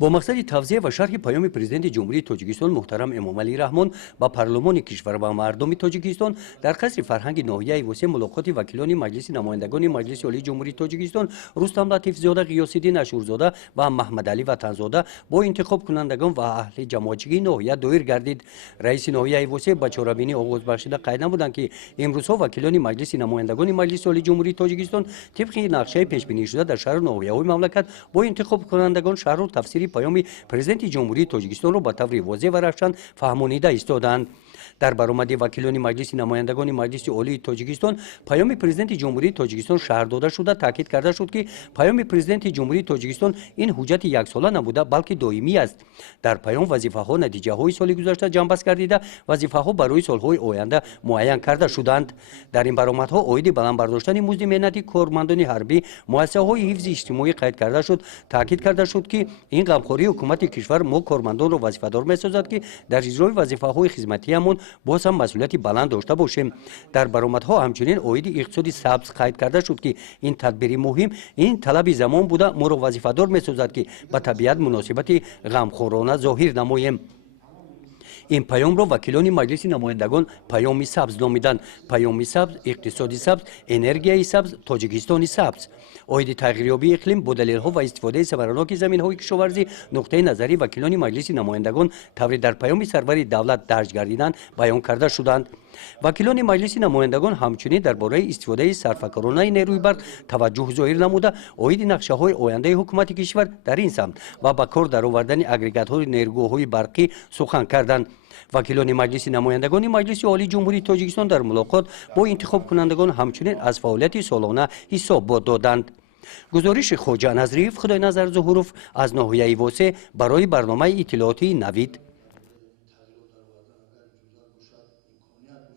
با مقصد توضیح و شرح پیام پرزیدنت جمهوری تاجیکستان محترم امامعلی رحمان با پارلمان کشور و مردم تاجیکستان در قصر فرهنگ ناحیه وسه ملاقات وکیلان مجلس نمایندگان مجلس عالی جمهوری تاجیکستان رستم لطیف زاده، غیاث‌الدین اشورزاده و محمد علی وطنزاده با انتخاب کنندگان و اهل جماعتچی ناحیه دایر گردید. رئیس ناحیه وسه با چاره‌بینی آغاز بخشیده قید نمودند که امروزها وکیلان مجلس نمایندگان مجلس عالی جمهوری تاجیکستان طبق نقشه پیش بینی شده در شهر ناحیه‌های مملکت با انتخاب کنندگان شهر و تفسیر پیام پرزیدنت جمهوری تاجیکستان را با طور واضح و روشن فهمانیده ایستادند. در برآمد وکیلان مجلس نمایندگان مجلس عالی تاجیکستان پیام پرزیدنت جمهوری تاجیکستان شهر داده شده تاکید کرده شد که پیام پرزیدنت جمهوری تاجیکستان این حجت یک ساله نبوده بلکه دائمی است. در پیام وظیفه‌ها نتیجه‌های سال گذشته جنببست گردیده وظیفه‌ها برای سال‌های آینده معین کرده شدند. در این برآمدها عاید بلند برداشتن مزد مهنتی کارمندان حربی مؤسسه‌های حفظ اجتماعی قید کرده شد. تاکید کرده شد که این غمخواری حکومت کشور ما کارمندان را وظیفه‌دار می‌سازد که در اجرای وظیفه‌های خدمتی‌مان باز هم مسئولیت بلند داشته باشیم. در برآمدها همچنین عاید اقتصادی سبز قید کرده شد که این تدبیر مهم این طلب زمان بوده ما را وظیفه‌دار می‌سازد که به طبیعت مناسبت غمخوارانه ظاهر نماییم. این پیام را وکیلان مجلس نمایندگان پیام سبز نامیدند. پیام سبز، اقتصادی سبز، انرژی سبز، تاجیکستانی سبز. عاید تغییریابی اقلیم با دلیل‌ها و استفاده ثمرناک زمین‌های کشاورزی نقطه نظری وکیلان مجلس نمایندگان طوری در پیام سرور دولت درج گردیدند بیان کرده شدند. وکیلان مجلس نمایندگان همچنین درباره استفاده صرفه‌کارانه نیروی برق توجه ظاهر نموده عاید نقشه‌های آینده حکومت کشور در این سمت و به کار درآوردن اگریگات‌های نیروگاه‌های برقی سخن کردند. وکیلان مجلس نمایندگان مجلس عالی جمهوری تاجیکستان در ملاقات با انتخاب کنندگان همچنین از فعالیت سالانه حساب دادند. گزارش خواجه نظریف خدای نظر ظهوروف از ناحیه واسه برای برنامه اطلاعاتی نوید.